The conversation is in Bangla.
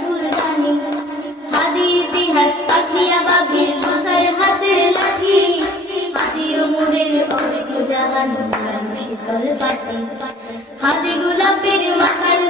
ফুলদানি, হাদি ইতিহাস পাখিয়া বাবিল মুসার হাতের লাঠি, হাদি ওমরের অনেক জাহান শীতল পাটি, হাদি গোলাপের মাখাল